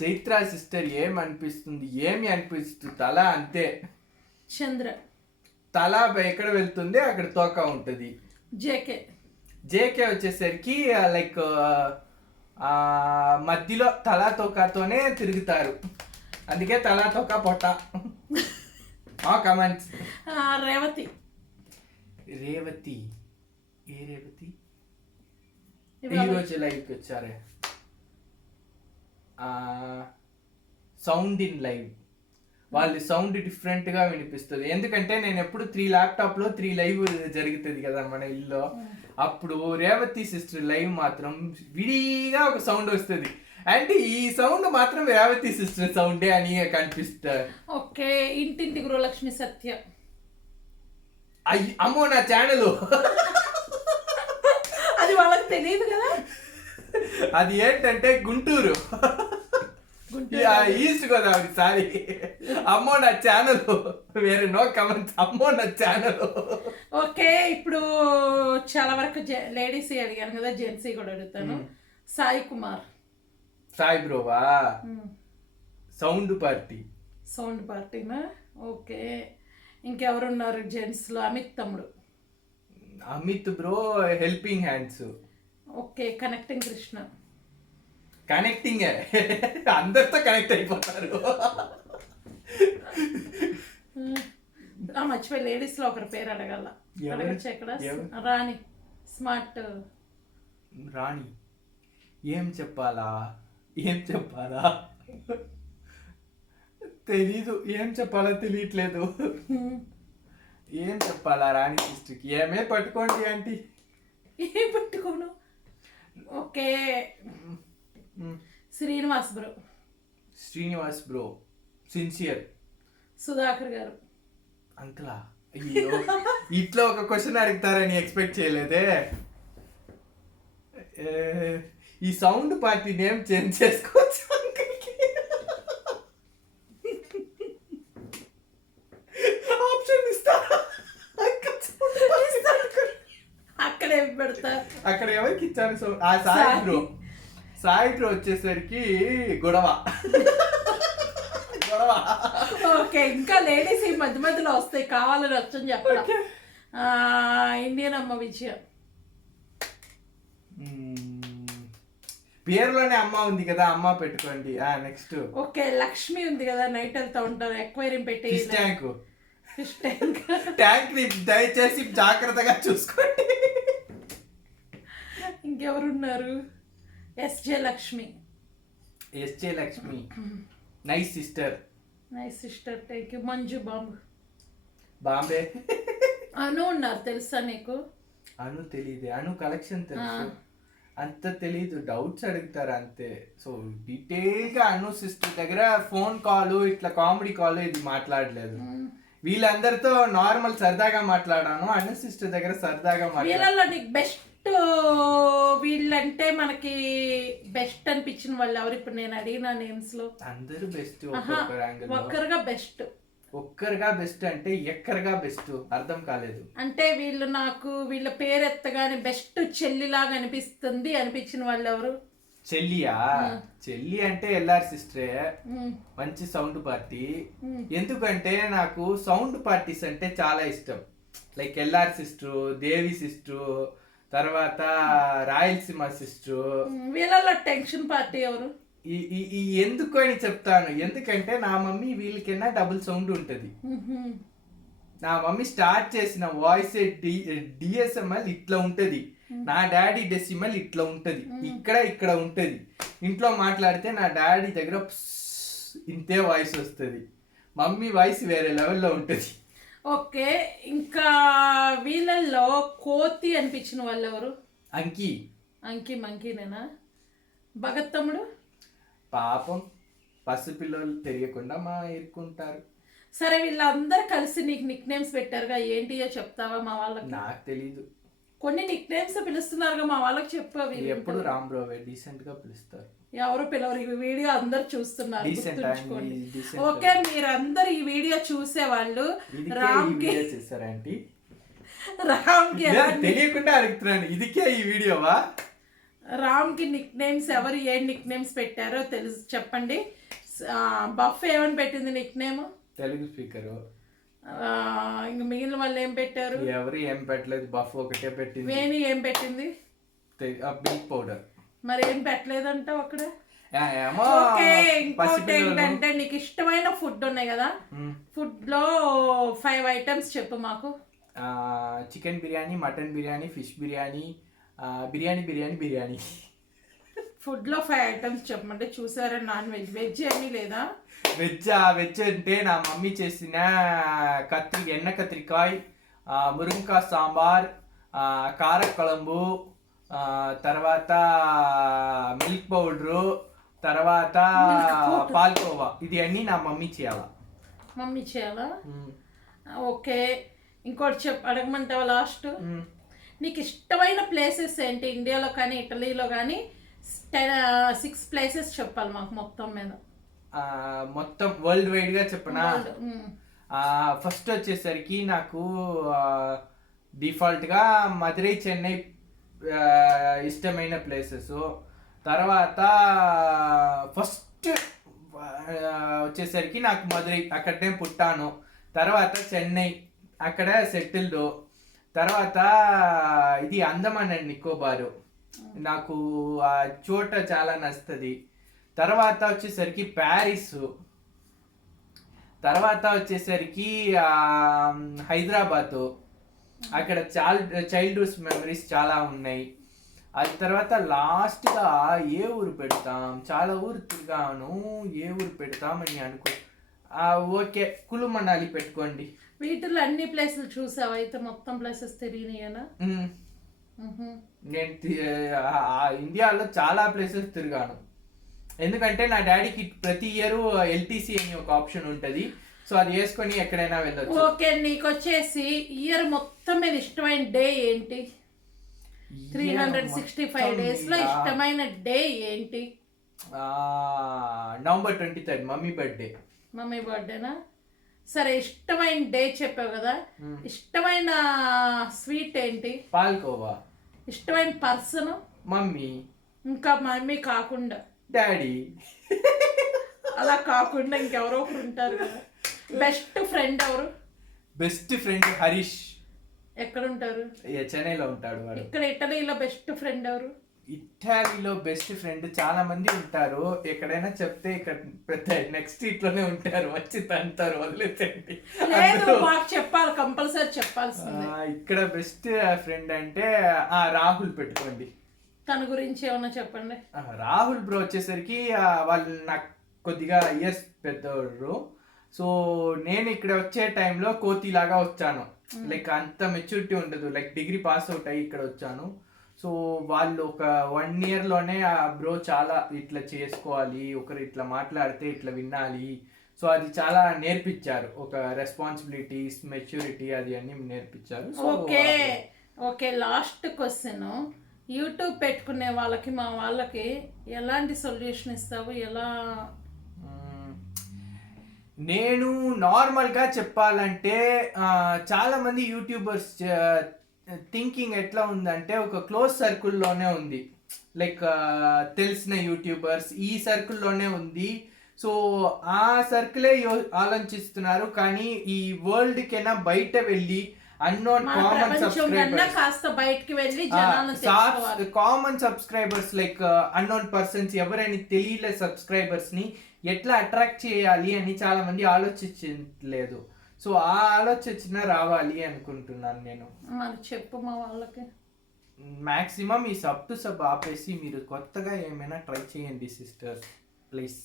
చైత్ర సిస్టర్ ఏమనిపిస్తుంది, ఏమి అనిపిస్తుంది, తల అంతే. చంద్ర తల ఎక్కడ వెళ్తుంది అక్కడ తోక ఉంటుంది. జేకే వచ్చేసరికి లైక్ మధ్యలో తలా తోకతోనే తిరుగుతారు, అందుకే తలా తోక పొట్ట. కమెంట్స్. రేవతి. రేవతి ఏ రేవతి ఇవాళ ఈరోజు లైవ్కి వచ్చారే? సౌండ్ ఇన్ లైవ్, వాళ్ళ సౌండ్ డిఫరెంట్ గా వినిపిస్తుంది. ఎందుకంటే నేను ఎప్పుడు 3 ల్యాప్టాప్ లో 3 లైవ్ జరుగుతుంది కదా మన ఇల్లు, అప్పుడు రేవతి సిస్టర్ లైవ్ మాత్రం విడిగా ఒక సౌండ్ వస్తుంది. అంటే ఈ సౌండ్ మాత్రం రేవతి సిస్టర్ సౌండే అని కనిపిస్తుంది. ఓకే, ఇంటింటి గృహలక్ష్మి సత్య. అమ్మో నా ఛానల్. అది వాళ్ళకి తెలియదు కదా. అది ఏంటంటే గుంటూరు, ఈస్ట్ గోదావరి. సారీ, అమ్మో నా ఛానల్. వేరే నో కమెంట్స్. అమ్మో నా ఛానల్. ఓకే, ఇప్పుడు చాలా వరకు లేడీస్ అడిగాను కదా, జెంట్స్ కూడా అడుగుతాను. సాయి కుమార్. సాయి బ్రోవా? Sound party. సౌండ్ పార్టీనా? ఓకే, ఇంకెవరున్నారు జెంట్స్ లో? అమిత్ తమ్ముడు. Amit bro helping hands. Okay, connecting Krishna. Connecting అందరితో కనెక్ట్ అయిపోతారు. మర్చిపోయి లేడీస్ లో ఒకరి పేరు అడగాల. ఎవరు? అడగచ్చు ఎక్కడ? రాణి. స్మార్ట్ రాణి. ఏం చెప్పాలా తెలీదు, ఏం చెప్పాలో తెలియట్లేదు. ఏం చెప్పాలా రాణి సిస్టర్కి? ఏమే పట్టుకోండి ఆంటీ. ఏం పట్టుకోను. Okay, Srinivas bro. Srinivas bro sincere. Sudhakar garu. అంకులా? అయ్యో, ఇట్లా ఒక క్వశ్చన్ అడుగుతారని ఎక్స్పెక్ట్ చేయలేదే. ఈ సౌండ్ పార్టీ నేమ్ చేంజ్ చేసుకోవచ్చు అంకుల్కి. ఆప్షన్ ఇస్తా. అక్కడే పెడతా. అక్కడ ఎవరికి ఇచ్చాను? సాయి బ్రో వచ్చేసరికి గొడవ. ఓకే, ఇంకా లేడీస్ ఈ మధ్య మధ్యలో వస్తాయి, కావాలని వచ్చని చెప్పడం. ఇండియన్ అమ్మ విజయ. పేరులోనే అమ్మ ఉంది కదా, అమ్మ పెట్టుకోండి. నెక్స్ట్. ఓకే, లక్ష్మి ఉంది కదా, నైట్ వెళ్తా ఉంటారు, ఎక్వైరియం పెట్టి. Fish tank. Fish tank. Tank ని దయచేసి జాగ్రత్తగా చూసుకోండి. ఇంకెవరున్నారు? SJ Lakshmi. SJ Lakshmi nice sister. Nice sister, thank you. Manju Bombay. Anu ఉన్నారు, తెలుసా నీకు? అను తెలీదే. అను కలెక్షన్ తెలుసు, అంత తెలీదు. డౌట్స్ అడుగుతారు అంతే. సో డీటెయిల్ గా అను సిస్టర్ దగ్గర ఫోన్ కాల్, ఇట్లా కామెడీ కాల్ ఇది మాట్లాడలేదు. వీళ్ళందరితో నార్మల్ సరదాగా మాట్లాడాను. అను సిస్టర్ దగ్గర సరదాగా వీళ్ళలో నీకు బెస్ట్, వీళ్ళంటే మనకి బెస్ట్ అనిపించిన వాళ్ళు ఎవరు? ఇప్పుడు నేను అడిగిన నేమ్స్ లో అందరూ బెస్ట్. ఒక్కరుగా బెస్ట్. ఒక్కరుగా బెస్ట్ అంటే ఎక్కరుగా బెస్ట్ అర్థం కాలేదు. అంటే వీళ్ళు నాకు వీళ్ళ పేరు ఎత్తగానే బెస్ట్ చెల్లిలాగా అనిపిస్తుంది అనిపించిన వాళ్ళు ఎవరు? చెల్లియా? చెల్లి అంటే ఎల్ఆర్ సిస్టరే. మంచి సౌండ్ పార్టీ. ఎందుకంటే నాకు సౌండ్ పార్టీస్ అంటే చాలా ఇష్టం. లైక్ ఎల్ఆర్ సిస్టర్, దేవి సిస్టర్, తర్వాత రాయలసీమ సిస్టర్. వీళ్ళలో టెన్షన్ పార్టీ ఎవరు? ఈ ఎందుకు అని చెప్తాను. ఎందుకంటే నా మమ్మీ వీళ్ళకన్నా డబుల్ సౌండ్ ఉంటది. నా మమ్మీ స్టార్ట్ చేసిన వాయిస్ డిఎస్ఎంఎల్ ఇట్లా ఉంటది, నా డాడీ డెసిమల్ ఇట్లా ఉంటది, ఇక్కడ ఉంటది. ఇంట్లో మాట్లాడితే నా డాడీ దగ్గర ఇంతే వాయిస్ వస్తుంది, మమ్మీ వాయిస్ వేరే లెవెల్లో ఉంటది. ఓకే, ఇంకా వీళ్ళల్లో కోతి అనిపించిన వాళ్ళు ఎవరు? అంకి మంకీనేనా? భగత్ తమ్ముడు పాపం పసిపిల్లలు తెలియకుండా మా ఇరుక్కుంటారు. సరే, వీళ్ళందరూ కలిసి నీకు నిక్ నేమ్స్ పెట్టారుగా, ఏంటియో చెప్తావా మా వాళ్ళకి? నాకు తెలీదు. కొన్ని నిక్ నేమ్స్ పిలుస్తున్నారుగా, మా వాళ్ళకి చెప్పు. అవి ఎప్పుడు రామ్ బ్రో డీసెంట్ గా పిలుస్తారు. ఎవరు పిలవరు. ఈ వీడియో అందరు చూస్తున్నారు. ఓకే, మీరందరు ఈ వీడియో చూసే వాళ్ళు రామ్కి తెలియకుండా అడుగుతున్నాను, ఇదికే ఈ వీడియోవా? రామ్కి నిక్ నేమ్స్ ఎవరు ఏ నిక్ నేమ్స్ పెట్టారో తెలుసు చెప్పండి. బఫ్ ఏమని పెట్టింది నిక్ నేమ్? తెలుగు స్పీకర్. ఇంకా మిగిలిన వాళ్ళు ఏం పెట్టారు? ఎవరు ఏం పెట్టలేదు, బఫ్ ఒకటే పెట్టింది. వేణి ఏం పెట్టింది? Milk powder. మరి ఏం పెట్టలేదంటావు అక్కడ? ఏమో ఓకే, ఇంకోటి పసిపిల్లలు. ఏంటంటే నీకు ఇష్టమైన ఫుడ్ ఉన్నాయి కదా, ఫుడ్ లో 5 ఐటమ్స్ చెప్పు మాకు. Chicken biryani, mutton biryani, fish biryani, biryani biryani biryani. Food లో 5 ఐటమ్స్ చెప్పమంటే చూసారా, నాన్ వెజ్, వెజ్ ఏమీ లేదా? వెజ్ అంటే నా మమ్మీ చేసిన ఎన్న కత్రికాయ, మురుంకా సాంబార్, కార కొలంబు, తర్వాత మిల్క్ పౌడరు, తర్వాత పాల్కోవా. ఇది అన్ని నా మమ్మీ చేయాలా. మమ్మీ చేయాలా? ఓకే, ఇంకోటి అడగమంటావా లాస్ట్? నీకు ఇష్టమైన ప్లేసెస్ ఏంటి ఇండియాలో కానీ ఇటలీలో కానీ? 6 ప్లేసెస్ చెప్పాలి మాకు మొత్తం మీద. మొత్తం వరల్డ్ వైడ్ గా చెప్పనా? ఫస్ట్ వచ్చేసరికి నాకు డిఫాల్ట్ గా మదురై, చెన్నై ఇష్టమైన ప్లేసెస్. తర్వాత ఫస్ట్ వచ్చేసరికి నాకు మదురై, అక్కడనే పుట్టాను. తర్వాత చెన్నై, అక్కడ సెటిల్డ్. తర్వాత ఇది అండమాన్ అండ్ నికోబారు, నాకు ఆ చోట చాలా నచ్చుతుంది. తర్వాత వచ్చేసరికి ప్యారిస్. తర్వాత వచ్చేసరికి హైదరాబాద్, అక్కడ చైల్డ్హుడ్ మెమరీస్ చాలా ఉన్నాయి. అది తర్వాత లాస్ట్గా ఏ ఊరు పెడతాం, చాలా ఊరు తిరిగాను, ఏ ఊరు పెడతాం అని అనుకో. ఓకే, కులు మనాలి పెట్టుకోండి. వీటిలో అన్ని ప్లేసులు చూసావా? అయితే మొత్తం ప్లేసెస్ తిరిగినాయనా? నేను ఇండియాలో చాలా ప్లేసెస్ తిరిగాను. ఎందుకంటే నా డాడీకి ప్రతి ఇయర్ ఎల్టీసీ అని ఒక ఆప్షన్ ఉంటుంది, సో అది వేసుకొని ఎక్కడైనా వెళ్ళొచ్చు. ఓకే, నీకు వచ్చేసి ఇయర్ మొత్తం మీద ఇష్టమైన డే ఏంటి? 365 days లో ఇష్టమైన డే ఏంటి? November 23 mummy birthday. మమ్మీ బర్త్డేనా? సరే, ఇష్టమైన డే చెప్పావు కదా, ఇష్టమైన స్వీట్ ఏంటి? పాల్కోవా. ఇష్టమైన పర్సన్? మమ్మీ. ఇంకా మమ్మీ కాకుండా డాడీ. అలా కాకుండా ఇంకెవరో ఒకరు ఉంటారు కదా. బెస్ట్ ఫ్రెండ్ ఎవరు? Best friend Harish. ఎక్కడ ఉంటారు? చెన్నైలో ఉంటాడు వాడు. ఇక్కడ ఇటలీలో బెస్ట్ ఫ్రెండ్ ఎవరు? ఇటాలీలో బెస్ట్ ఫ్రెండ్ చాలా మంది ఉంటారు. ఎక్కడైనా చెప్తే ఇక్కడ నెక్స్ట్ స్ట్రీట్ లోనే ఉంటారు, వచ్చి తంటారు, వదిలేసేయండి. లేదు, మాకు చెప్పాలి, కంపల్సరీ చెప్పాల్సింది. ఇక్కడ బెస్ట్ ఫ్రెండ్ అంటే రాహుల్ పెట్టుకోండి. తన గురించి ఏమన్నా చెప్పండి. రాహుల్ బ్రో వచ్చేసరికి వాళ్ళు నాకు కొద్దిగా ఇయర్స్ పెద్దవారు. సో నేను ఇక్కడ వచ్చే టైంలో కోతిలాగా వచ్చాను, లైక్ అంత మెచ్యూరిటీ ఉండదు, లైక్ డిగ్రీ పాస్ అవుట్ అయ్యి ఇక్కడ వచ్చాను. సో వాళ్ళు ఒక 1 year లోనే ఆ బ్రో చాలా ఇట్లా చేసుకోవాలి, ఒకరు ఇట్లా మాట్లాడితే ఇట్లా వినాలి, సో అది చాలా నేర్పించారు. ఒక రెస్పాన్సిబిలిటీస్, మెచ్యూరిటీ అది అన్ని నేర్పించారు. Okay okay, last question. YouTube పెట్టుకునే వాళ్ళకి, మా వాళ్ళకి ఎలాంటి సొల్యూషన్ ఇస్తావు? ఎలా? నేను నార్మల్గా చెప్పాలంటే చాలా మంది యూట్యూబర్స్ థింకింగ్ ఎట్లా ఉందంటే ఒక క్లోజ్ సర్కిల్లోనే ఉంది, లైక్ తెలిసిన యూట్యూబర్స్ ఈ సర్కిల్లోనే ఉంది. సో ఆ సర్కిలే ఆలోచిస్తున్నారు, కానీ ఈ వరల్డ్ కైనా బయట వెళ్ళి unknown common subscribers like unknown persons, ఎవరైనా తెలియలే సబ్స్క్రైబర్స్ ని ఎట్లా అట్రాక్ట్ చేయాలి అని చాలా మంది ఆలోచించలేదు. సో ఆ ఆలోచన రావాలి అనుకుంటున్నాను నేను. మరి చెప్పు మా వాళ్ళకి. మాక్సిమం ఈ సబ్ ఆపేసి మీరు కొత్తగా ఏమైనా ట్రై చేయండి సిస్టర్స్, ప్లీజ్.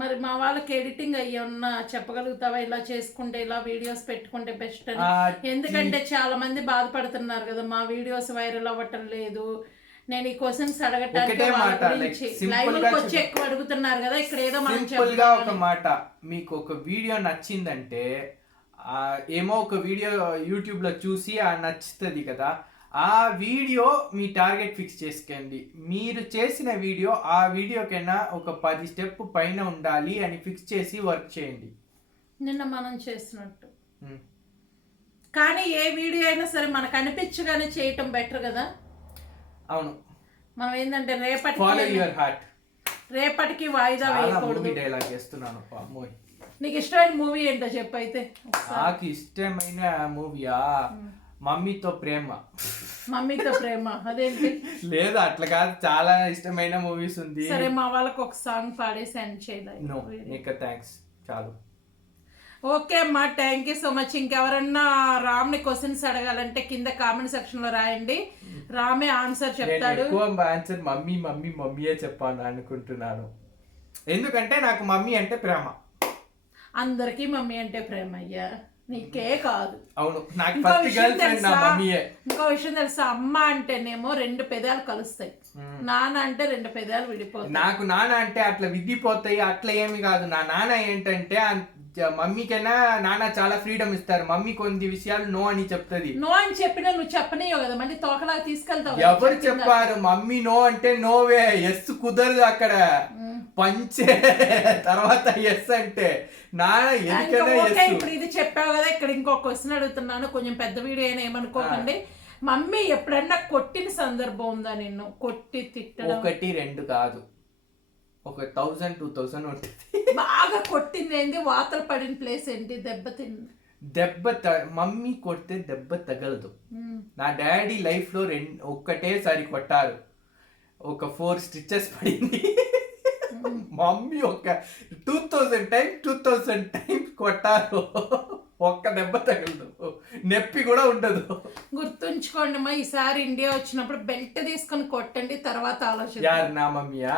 మరి మా వాళ్ళకి ఎడిటింగ్ అయ్యన్నా చెప్పగలుగుతావా? ఇలా చేసుకుంటే, ఇలా వీడియోస్ పెట్టుకుంటే బెస్ట్ అని. ఎందుకంటే చాలా మంది బాధపడుతున్నారు కదా, మా వీడియోస్ వైరల్ అవ్వటం లేదు. నేను ఈ క్వశ్చన్స్ అడగటానికి ఎక్కువ అడుగుతున్నారు కదా, ఇక్కడ ఏదో మనం సింపుల్ గా ఒక మాట, మీకు ఒక వీడియో నచ్చిందంటే ఏమో ఒక వీడియో యూట్యూబ్ లో చూసి నచ్చుతుంది కదా, ఆ వీడియో మీ టార్గెట్ ఫిక్స్ చేసుకోండి. మీరు చేసిన వీడియో ఆ వీడియో కన్నా ఒక 10 స్టెప్ పైన ఉండాలి అని ఫిక్స్ చేసి వర్క్ చేయండి. నిన్న మనం చేసినట్టు. కానీ ఏ వీడియో అయినా సరే మనకు అనిపించగానే చేయటం బెటర్ కదా. అవును, మనం ఏంటంటే రేపటికి వాయిదా వేయకూడదు. డైలాగ్ చేస్తున్నాను. నీకు ఇష్టమైన మూవీ ఏంటో చెప్పు. అయితే నాకు ఇష్టమైన మూవీయా మమ్మీతో ప్రేమ. మమ్మీతో ప్రేమ అదేంటి? లేదు అట్లా కాదు, చాలా ఇష్టమైన మూవీస్ ఉంది. సరే మా వాళ్ళకి ఒక సాంగ్ పాడి సెండ్ నో చేయలేదు. నీకు థ్యాంక్స్ చాలు. ఓకే అమ్మా, థ్యాంక్ యూ సో మచ్. ఇంకెవరన్నా రామ్ని క్వశ్చన్స్ అడగాలంటే కింద కామెంట్ సెక్షన్ లో రాయండి, రామే ఆన్సర్ చెప్తాడు. ఎక్కువ ఆన్సర్ మమ్మీ మమ్మీ మమ్మీయే చెప్పాను అనుకుంటున్నాను, ఎందుకంటే నాకు మమ్మీ అంటే ప్రేమ. అందరికీ మమ్మీ అంటే ప్రేమ అయ్యా, నీకే కాదు. అవును, నాకు ఫస్ట్ గర్ల్ ఫ్రెండ్ నా మమ్మీయే. ఇంకో విషయం తెలుసా, అమ్మ అంటేనేమో 2 పెదాలు కలుస్తాయి, నాన్న అంటే 2 పెదాలు విడిపోతాయి. నాకు నాన్న అంటే అట్లా విడిపోతాయి అట్లా ఏమి కాదు. నా నాన్న ఏంటంటే మమ్మీకైనా నాన్న చాలా ఫ్రీడమ్ ఇస్తారు, మమ్మీ కొన్ని విషయాలు నో అని చెప్తుంది. నో అని చెప్పినా నువ్వు చెప్పనియో కదా, మళ్ళీ తోకలాగా తీసుకెళ్తావు. ఎవరు చెప్పారు మమ్మీ నో అంటే నోవే, ఎస్ కుదరదు అక్కడ, పంచే తర్వాత ఎస్ అంటే నాన్న ఎందుకైనా ఎస్. ఇప్పుడు ఇది చెప్పావు కదా, ఇక్కడ ఇంకో క్వశ్చన్ అడుగుతున్నాను, కొంచెం పెద్ద వీడియో అయినా ఏమనుకోకండి. మమ్మీ ఎప్పుడన్నా కొట్టిన సందర్భం ఉందా నిన్ను? కొట్టి తిట్టడం 1 2 కాదు, ఒక 1000 2000 ఉంటుంది. బాగా కొట్టింది ఏంటి? వాతలు పడిన ప్లేస్ ఏంటి? దెబ్బ మమ్మీ కొడితే దెబ్బ తగలదు. నా డాడీ లైఫ్ లో ఒక్కటేసారి కొట్టారు, ఒక 4 స్టిచెస్ పడింది. మమ్మీ ఒక 2000 టైమ్స్ కొట్టారు, ఒక్క దెబ్బ తగలదు, నొప్పి కూడా ఉండదు. గుర్తుంచుకోండి మా, ఈసారి ఇండియా వచ్చినప్పుడు బెల్ట్ తీసుకొని కొట్టండి, తర్వాత ఆలోచన. యార్ నా మమ్మీయా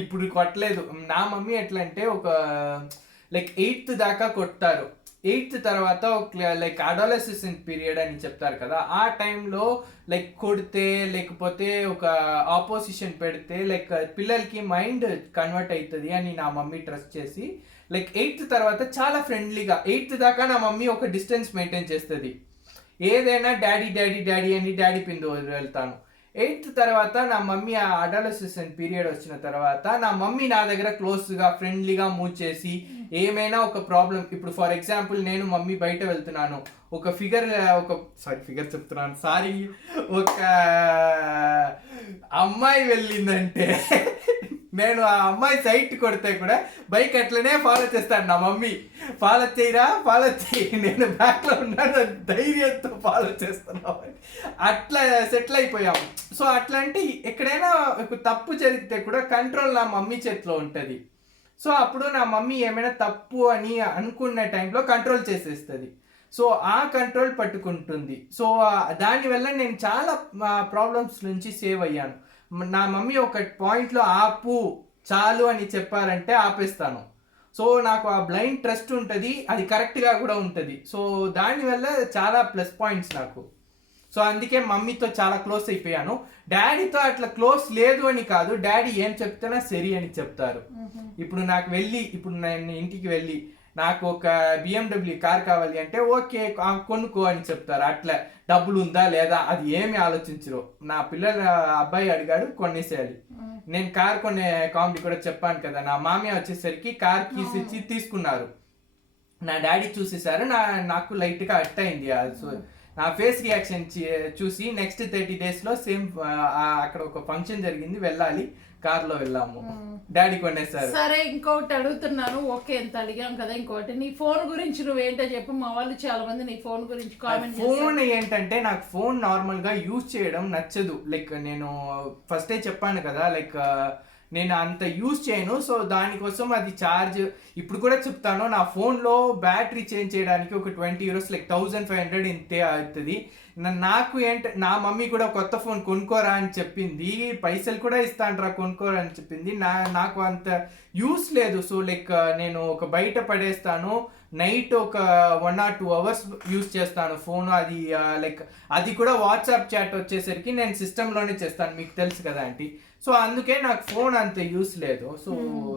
ఇప్పుడు కొట్టలేదు. నా మమ్మీ ఎట్లా అంటే ఒక లైక్ 8th దాకా కొట్టారు, 8th తర్వాత ఒక లైక్ అడాలసిస్ పీరియడ్ అని చెప్తారు కదా, ఆ టైంలో లైక్ కొడితే లేకపోతే ఒక ఆపోజిషన్ పెడితే లైక్ పిల్లలకి మైండ్ కన్వర్ట్ అవుతుంది అని నా మమ్మీ ట్రస్ట్ చేసి లైక్ 8th తర్వాత చాలా ఫ్రెండ్లీగా, 8th దాకా నా మమ్మీ ఒక డిస్టెన్స్ మెయింటైన్ చేస్తుంది. ఏదైనా డాడీ డాడీ డాడీ అని డాడీ పిండి వెళ్తాను. 8th తర్వాత నా మమ్మీ ఆ అడాలసిస్ పీరియడ్ వచ్చిన తర్వాత నా మమ్మీ నా దగ్గర క్లోజ్గా ఫ్రెండ్లీగా మూవ్ చేసి ఏమైనా ఒక ప్రాబ్లం, ఇప్పుడు ఫర్ ఎగ్జాంపుల్ నేను మమ్మీ బయట వెళ్తున్నాను, ఒక ఫిగర్ చెప్తున్నాను సారీ, ఒక అమ్మాయి వెళ్ళిందంటే నేను ఆ అమ్మాయి సైట్ కొడితే కూడా బైక్ అట్లనే ఫాలో చేస్తాను. నా మమ్మీ ఫాలో చేయి, నేను బ్యాక్లో ఉన్నాను ధైర్యంతో ఫాలో చేస్తున్నావు, అట్లా సెటిల్ అయిపోయాము. సో అట్లాంటి ఎక్కడైనా ఒక తప్పు జరిగితే కూడా కంట్రోల్ నా మమ్మీ చేతిలో ఉంటుంది. సో అప్పుడు నా మమ్మీ ఏమైనా తప్పు అని అనుకున్న టైంలో కంట్రోల్ చేసేస్తుంది. సో ఆ కంట్రోల్ పట్టుకుంటుంది. సో దానివల్ల నేను చాలా ప్రాబ్లమ్స్ నుంచి సేవ్ అయ్యాను. నా మమ్మీ ఒక పాయింట్లో ఆపు చాలు అని చెప్పారంటే ఆపేస్తాను. సో నాకు ఆ బ్లైండ్ ట్రస్ట్ ఉంటుంది, అది కరెక్ట్గా కూడా ఉంటుంది. సో దానివల్ల చాలా ప్లస్ పాయింట్స్ నాకు. సో అందుకే మమ్మీతో చాలా క్లోజ్ అయిపోయాను. డాడీతో అట్లా క్లోజ్ లేదు అని కాదు, డాడీ ఏం చెప్తున్నా సరి అని చెప్తారు. ఇప్పుడు నేను ఇంటికి వెళ్ళి నాకు ఒక BMW కార్ కావాలి అంటే ఓకే కొనుక్కో అని చెప్తారు. అట్లా డబ్బులు ఉందా లేదా అది ఏమి ఆలోచించరు. నా అబ్బాయి అడిగాడు కొనేసేయాలి. నేను కార్ కొనే కామెడీ కూడా చెప్పాను కదా, నా మామయ్య వచ్చేసరికి కార్ కీస్ ఇచ్చి తీసుకున్నారు. నా డాడీ చూసేసారు, నాకు లైట్గా అట్ అయింది. నా ఫేస్ రియాక్షన్ చూసి నెక్స్ట్ 30 daysలో సేమ్ అక్కడ ఒక ఫంక్షన్ జరిగింది, వెళ్ళాలి, కార్లో వెళ్ళాము, డాడీ కొనేసారు. సరే ఇంకొకటి అడుగుతున్నాను, ఓకే ఎంత అడిగాం కదా, ఇంకోటి నీ ఫోన్ గురించి నువ్వేంటో చెప్పు. మా వాళ్ళు చాలా మంది నీ ఫోన్ గురించి కామెంట్ చేస్తారు. ఫోన్ ఏంటంటే నాకు ఫోన్ నార్మల్ గా యూజ్ చేయడం నచ్చదు. లైక్ నేను ఫస్టే చెప్పాను కదా, లైక్ నేను అంత యూజ్ చేయను. సో దానికోసం అది ఛార్జ్ ఇప్పుడు కూడా చెప్తాను, నా ఫోన్లో బ్యాటరీ చేంజ్ చేయడానికి ఒక 20 euros లైక్ 1500 ఇంతే అవుతుంది. నాకు నా మమ్మీ కూడా కొత్త ఫోన్ కొనుక్కోరా అని చెప్పింది, పైసలు కూడా ఇస్తానరా కొనుక్కోరా అని చెప్పింది. నాకు అంత యూస్ లేదు. సో లైక్ నేను ఒక బయట పడేస్తాను, నైట్ ఒక 1 or 2 hours యూస్ చేస్తాను ఫోన్. అది లైక్ అది కూడా వాట్సాప్ చాట్ వచ్చేసరికి నేను సిస్టంలోనే చేస్తాను, మీకు తెలుసు కదా ఆంటీ. సో అందుకే నాకు ఫోన్ అంత యూస్ లేదు. సో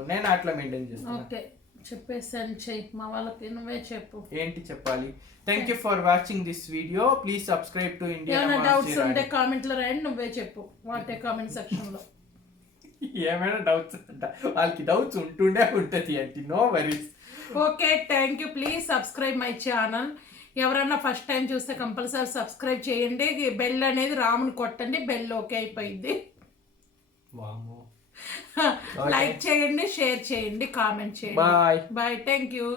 నేను అట్లా మెయింటైన్ చేస్తాను. ఓకే చెప్పేసాను, చెయ్యి మా వాళ్ళకి నువ్వే చెప్పు. ఏంటి చెప్పాలి? Thank you for watching this video. Please subscribe to India. ఏమైనా డౌట్స్ ఉంటే కామెంట్ లో రాయండి, నువ్వే చెప్పు వాటే కామెంట్ సెక్షన్ లో. ఏమైనా డౌట్స్ వాళ్ళకి డౌట్స్ ఉంటుండే ఉంటుంది అంటే no worries. Okay thank you. Please subscribe my channel. ఎవరన్నా ఫస్ట్ టైం చూస్తే కంపల్సరీ సబ్స్క్రైబ్ చేయండి. బెల్ అనేది రాముని కొట్టండి, బెల్ ఓకే అయిపోయింది. లైక్ చేయండి, షేర్ చేయండి, కామెంట్ చేయండి. Bye bye, thank you.